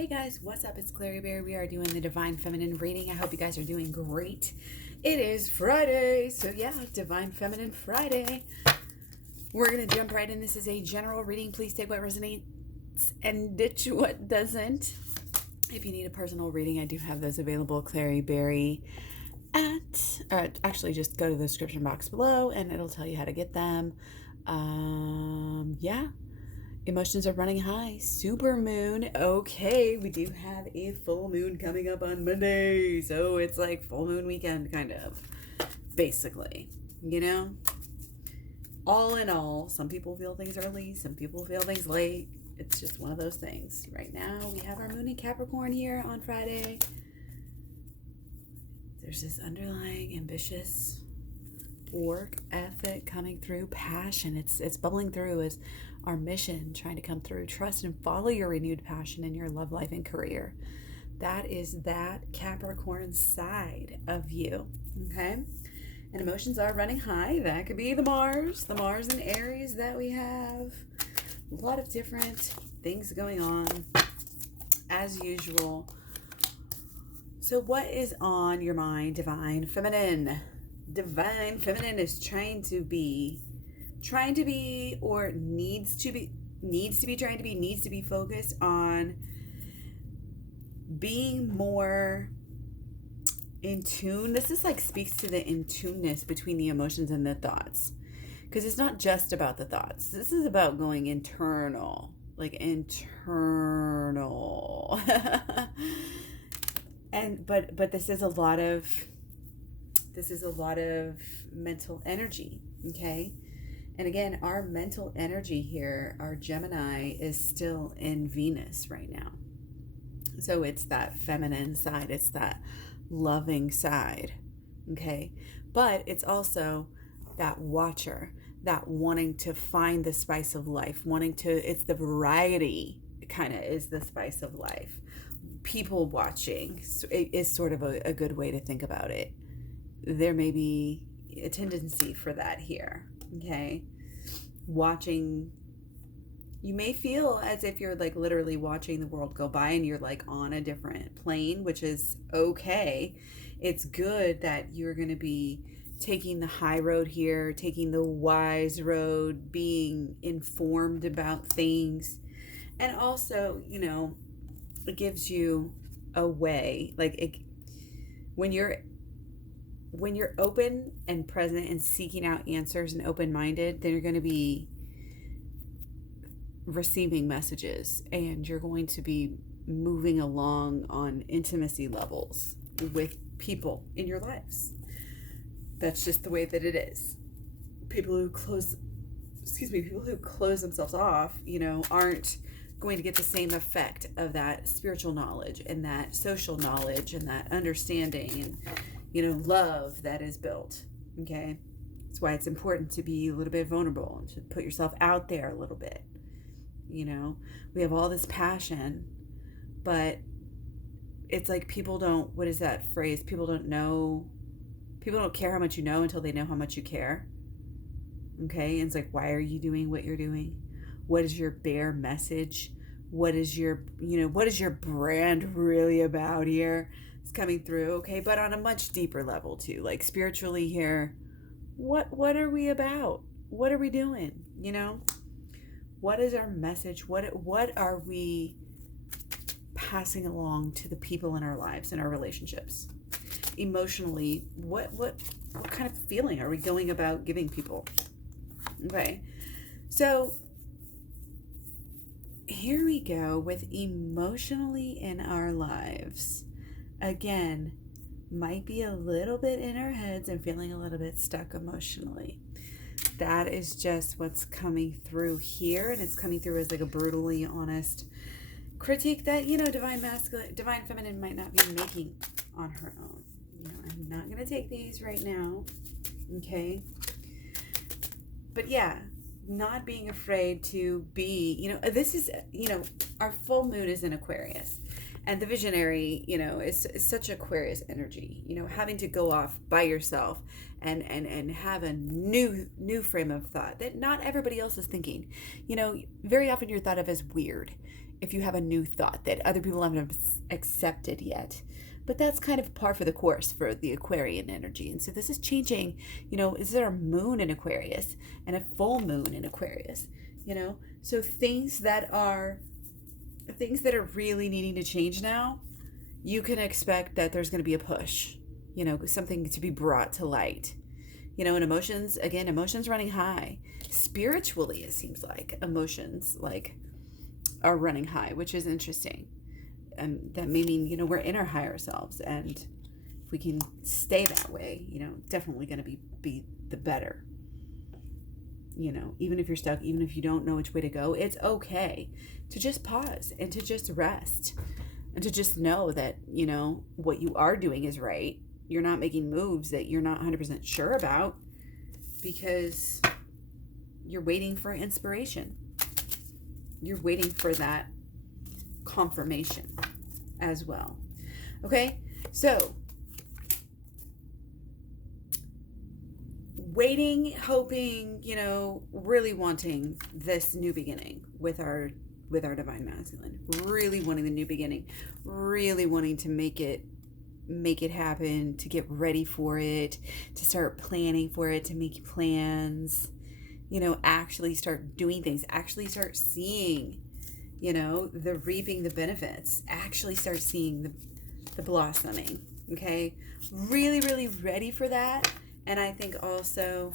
Hey guys, what's up? It's Klaireeberry. We are doing the Divine Feminine reading. I hope you guys are doing great. It is Friday, so yeah, Divine Feminine Friday. We're going to jump right in. This is a general reading. Please take what resonates and ditch what doesn't. If you need a personal reading, I do have those available. Klaireeberry actually just go to the description box below and it'll tell you how to get them. Yeah. Emotions are running high. Super moon. Okay, we do have a full moon coming up on Monday. So it's like full moon weekend, kind of. Basically. You know? All in all, some people feel things early. Some people feel things late. It's just one of those things. Right now, we have our moon in Capricorn here on Friday. There's this underlying ambitious work ethic coming through, passion. It's bubbling through as our mission trying to come through. Trust and follow your renewed passion in your love life and career. That is that Capricorn side of you. Okay? And emotions are running high. That could be the Mars and Aries that we have. A lot of different things going on as usual. So what is on your mind, Divine Feminine? Divine Feminine is trying to be, or needs to be focused on being more in tune. This is like speaks to the in-tuneness between the emotions and the thoughts. Because it's not just about the thoughts. This is about going internal. Like internal. But this is a lot of mental energy, okay? And again, our mental energy here, our Gemini, is still in Venus right now. So it's that feminine side, it's that loving side, okay? But it's also that watcher, that wanting to find the spice of life, it's the variety kind of is the spice of life. People watching is sort of a good way to think about it. There may be a tendency for that here, okay? Watching, you may feel as if you're like literally watching the world go by and you're like on a different plane, which is okay. It's good that you're going to be taking the high road here, taking the wise road, being informed about things. And also, you know, it gives you a way, when you're open and present and seeking out answers and open-minded, then you're going to be receiving messages and you're going to be moving along on intimacy levels with people in your lives. That's just the way that it is. People who close themselves off, you know, aren't going to get the same effect of that spiritual knowledge and that social knowledge and that understanding and, you know, love that is built. Okay. That's why it's important to be a little bit vulnerable and to put yourself out there a little bit. You know, we have all this passion, but it's like people don't, what is that phrase? People don't care how much you know until they know how much you care. Okay. And it's like, why are you doing what you're doing? What is your bare message? What is your brand really about here? It's coming through, okay? But on a much deeper level too, like spiritually here, what are we about? What are we doing? You know? What is our message? What are we passing along to the people in our lives and our relationships? Emotionally, what kind of feeling are we going about giving people? Okay. So here we go with emotionally in our lives. Again, might be a little bit in our heads and feeling a little bit stuck emotionally. That is just what's coming through here, and it's coming through as like a brutally honest critique that, you know, Divine Feminine might not be making on her own. You know, I'm not going to take these right now, okay? But yeah, not being afraid to be, you know, this is, you know, our full moon is in Aquarius. And the visionary, you know, is such Aquarius energy, you know, having to go off by yourself and have a new frame of thought that not everybody else is thinking. You know, very often you're thought of as weird if you have a new thought that other people haven't accepted yet. But that's kind of par for the course for the Aquarian energy. And so this is changing, is there a moon in Aquarius and a full moon in Aquarius? So things that are really needing to change now, you can expect that there's going to be a push, something to be brought to light. And emotions running high. Spiritually, it seems like emotions are running high, which is interesting. And that may mean, we're in our higher selves. And if we can stay that way, definitely going to be the better. Even if you're stuck, even if you don't know which way to go, it's okay to just pause and to just rest and to just know that, what you are doing is right. You're not making moves that you're not 100% sure about because you're waiting for inspiration. You're waiting for that confirmation as well. Okay, so waiting, hoping, really wanting this new beginning with our divine masculine, really wanting the new beginning, really wanting to make it happen, to get ready for it, to start planning for it, to make plans, actually start doing things, actually start seeing, the reaping the benefits, actually start seeing the blossoming. Okay, really, really ready for that. And I think also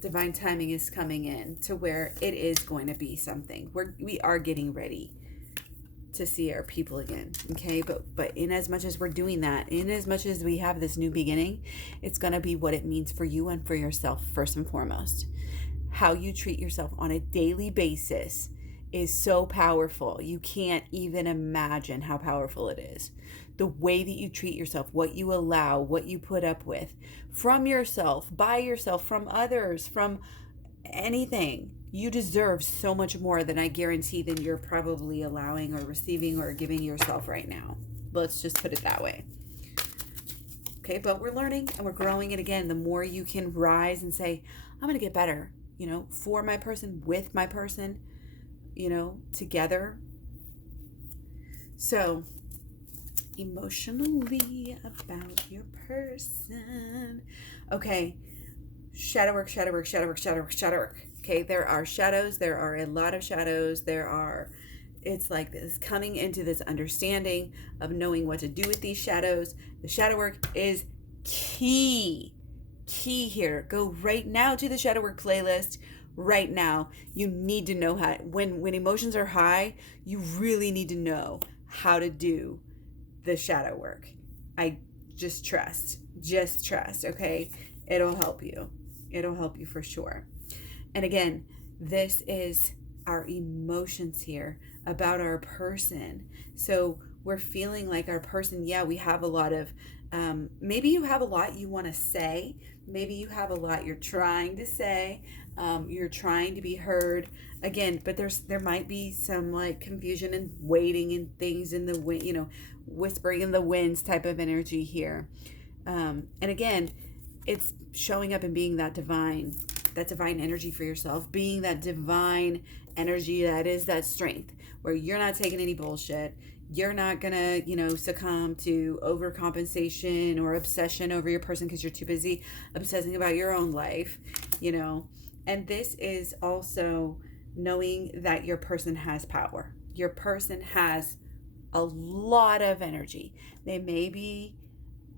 divine timing is coming in to where it is going to be something. We are getting ready to see our people again. Okay, but in as much as we're doing that, in as much as we have this new beginning, it's going to be what it means for you and for yourself first and foremost. How you treat yourself on a daily basis is so powerful. You can't even imagine how powerful it is. The way that you treat yourself, what you allow, what you put up with from yourself, by yourself, from others, from anything. You deserve so much more than I guarantee than you're probably allowing or receiving or giving yourself right now. Let's just put it that way. Okay, but we're learning and we're growing. And again, the more you can rise and say, I'm going to get better, for my person, with my person, together. So, emotionally about your person. Okay, shadow work. Okay, there are shadows. There are a lot of shadows. It's like this coming into this understanding of knowing what to do with these shadows. The shadow work is key here. Go right now to the shadow work playlist. Right now, you need to know how, when emotions are high, you really need to know how to do the shadow work. Just trust, okay? It'll help you for sure. And again, this is our emotions here about our person. So we're feeling like our person, we have a lot of, maybe you have a lot you want to say. Maybe you have a lot you're trying to say. You're trying to be heard. Again, but there might be some confusion and waiting and things in the wind, whispering in the winds type of energy here. And again, it's showing up and being that divine energy for yourself, being that divine energy that is that strength, where you're not taking any bullshit. You're not gonna, succumb to overcompensation or obsession over your person because you're too busy obsessing about your own life, And this is also knowing that your person has power. Your person has a lot of energy. They may be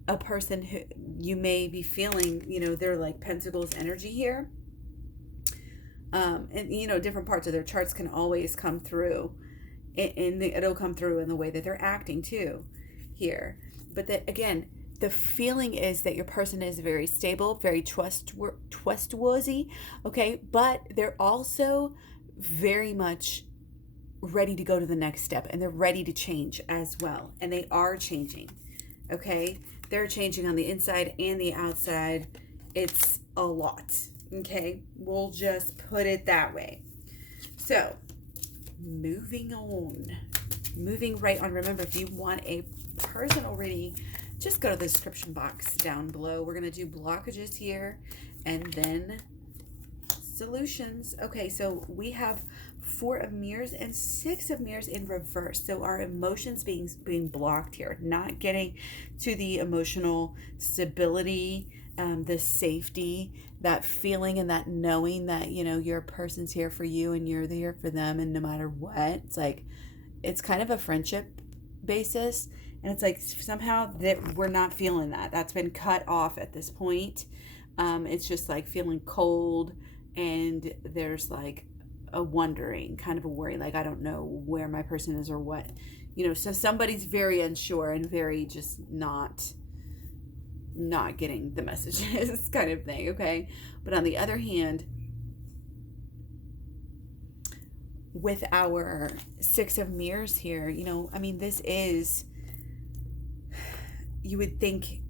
a person who you may be feeling, they're like Pentacles energy here. And, different parts of their charts can always come through. It'll come through in the way that they're acting too here. But again, the feeling is that your person is very stable, very trustworthy, okay? But they're also very much ready to go to the next step, and they're ready to change as well. And they are changing, okay? They're changing on the inside and the outside. It's a lot, okay? We'll just put it that way. So, moving right on. Remember, if you want a personal reading, just go to the description box down below. We're going to do blockages here and then solutions. Okay, so we have Four of Mirrors and Six of Mirrors in reverse. So our emotions being blocked here, not getting to the emotional stability, the safety, that feeling and that knowing that, your person's here for you and you're there for them. And no matter what, it's like, it's kind of a friendship basis. And it's like somehow that we're not feeling that. That's been cut off at this point. It's just like feeling cold, and there's like a wondering, kind of a worry, like I don't know where my person is or what, so somebody's very unsure and very just not getting the messages kind of thing, okay? But on the other hand, with our Six of Mirrors here, this is, you would think,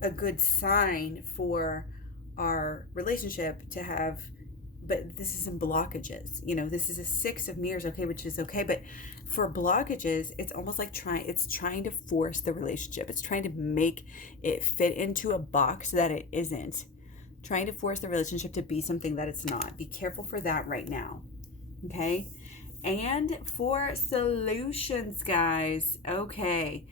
a good sign for our relationship to have, but this is in blockages. This is a Six of Mirrors, okay, which is okay. But for blockages, it's almost like trying to force the relationship. It's trying to make it fit into a box that it isn't. Trying to force the relationship to be something that it's not. Be careful for that right now, okay? And for solutions, guys, okay,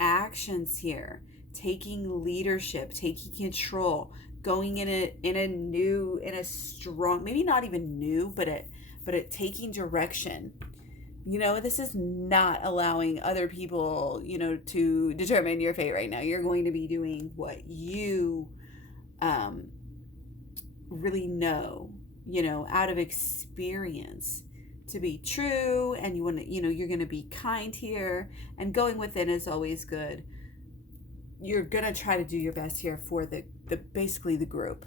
actions here. Taking leadership, taking control, going in a strong, maybe not even new, but taking direction. This is not allowing other people, to determine your fate right now. You're going to be doing what you really know, out of experience to be true. And you want to, you're going to be kind here, and going within is always good. You're going to try to do your best here for the basically the group,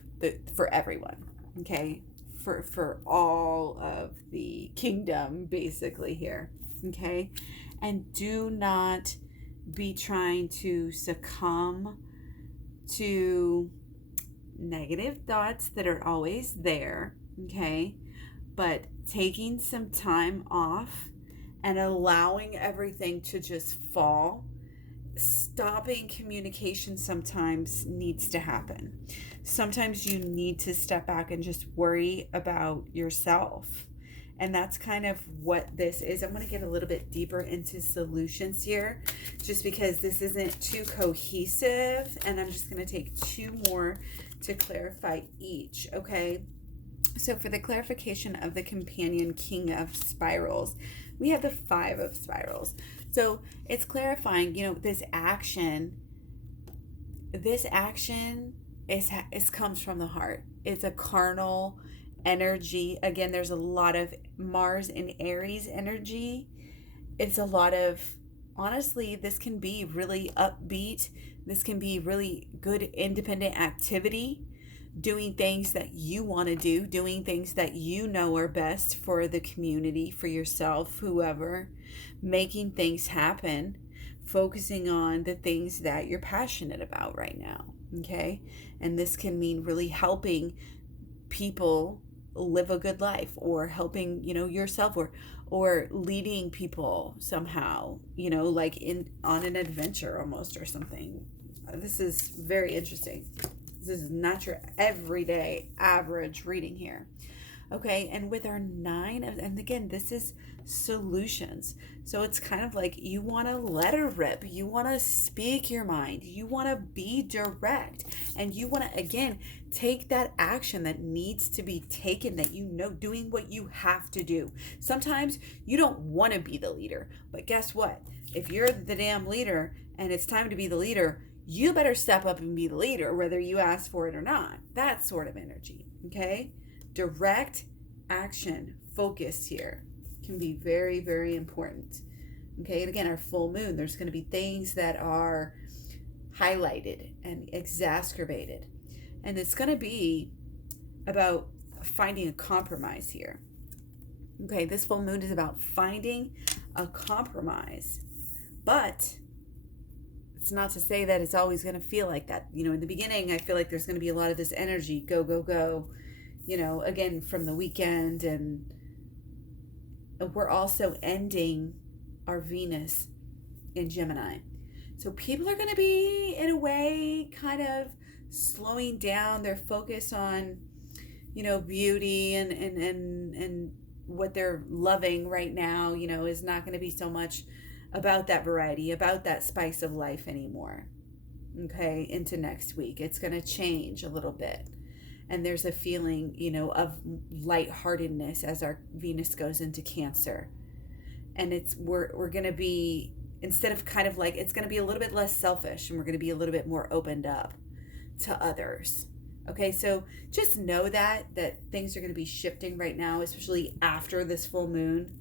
for everyone, okay? For all of the kingdom, basically here, okay? And do not be trying to succumb to negative thoughts that are always there, okay? But taking some time off and allowing everything to just fall. Stopping communication sometimes needs to happen. Sometimes you need to step back and just worry about yourself. And that's kind of what this is. I'm going to get a little bit deeper into solutions here, just because this isn't too cohesive. And I'm just going to take two more to clarify each, okay? So for the clarification of the companion King of Spirals, we have the Five of Spirals. So it's clarifying, this action is comes from the heart. It's a carnal energy. Again, there's a lot of Mars and Aries energy. It's a lot of, honestly, this can be really upbeat. This can be really good independent activity. Doing things that you want to do, doing things that you know are best for the community, for yourself, whoever, making things happen, focusing on the things that you're passionate about right now, okay? And this can mean really helping people live a good life, or helping, yourself, or leading people somehow, like on an adventure almost, or something. This is very interesting. This is not your everyday average reading here. Okay, and with our Nine of, and again, this is solutions. So it's kind of like you want to let her rip. You want to speak your mind. You want to be direct. And you want to, again, take that action that needs to be taken, that doing what you have to do. Sometimes you don't want to be the leader. But guess what? If you're the damn leader and it's time to be the leader, you better step up and be the leader, whether you ask for it or not. That sort of energy, okay? Direct action, focus here can be very, very important. Okay, and again, our full moon, there's going to be things that are highlighted and exacerbated. And it's going to be about finding a compromise here. Okay, this full moon is about finding a compromise. But it's not to say that it's always going to feel like that. In the beginning, I feel like there's going to be a lot of this energy, go, go, go, again, from the weekend. And we're also ending our Venus in Gemini. So people are going to be, in a way, kind of slowing down their focus on, beauty and what they're loving right now, is not going to be so much about that variety, about that spice of life anymore. Okay, into next week. It's going to change a little bit. And there's a feeling, of lightheartedness as our Venus goes into Cancer. And we're going to be, instead of kind of like, it's going to be a little bit less selfish, and we're going to be a little bit more opened up to others. Okay, so just know that things are going to be shifting right now, especially after this full moon.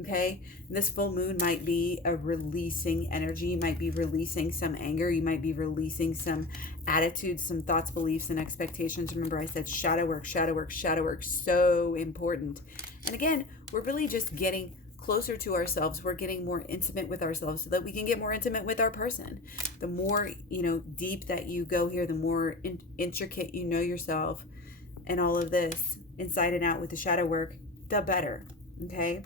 Okay, this full moon might be a releasing energy. You might be releasing some anger. You might be releasing some attitudes, some thoughts, beliefs, and expectations. Remember, I said shadow work, so important. And again, we're really just getting closer to ourselves. We're getting more intimate with ourselves so that we can get more intimate with our person. The more, deep that you go here, the more intricate you know yourself and all of this inside and out with the shadow work, the better. Okay.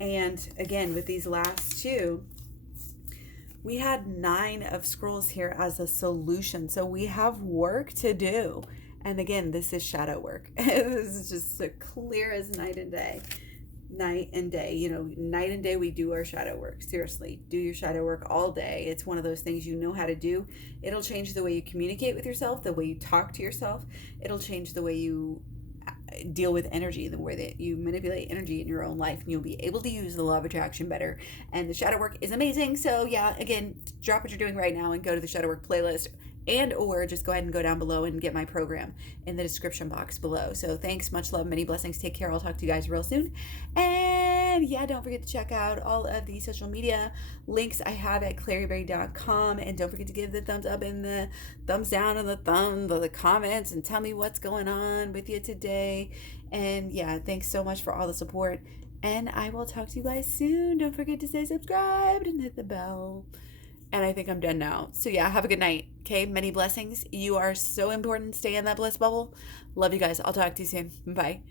And again, with these last two, we had 9 of scrolls here as a solution. So we have work to do. And again, this is shadow work. This is just so clear as night and day. Night and day. Night and day we do our shadow work. Seriously, do your shadow work all day. It's one of those things you know how to do. It'll change the way you communicate with yourself, the way you talk to yourself. It'll change the way you deal with energy, the way that you manipulate energy in your own life, and you'll be able to use the law of attraction better. And the shadow work is amazing. So yeah, again, drop what you're doing right now and go to the shadow work playlist, and or just go ahead and go down below and get my program in the description box below. So thanks, much love, many blessings. Take care. I'll talk to you guys real soon. And yeah, don't forget to check out all of the social media links I have at Klaireeberry.com. And don't forget to give the thumbs up and the thumbs down and the comments, and tell me what's going on with you today. And yeah, thanks so much for all the support. And I will talk to you guys soon. Don't forget to stay subscribed and hit the bell. And I think I'm done now. So yeah, have a good night. Okay, many blessings. You are so important. Stay in that bliss bubble. Love you guys. I'll talk to you soon. Bye.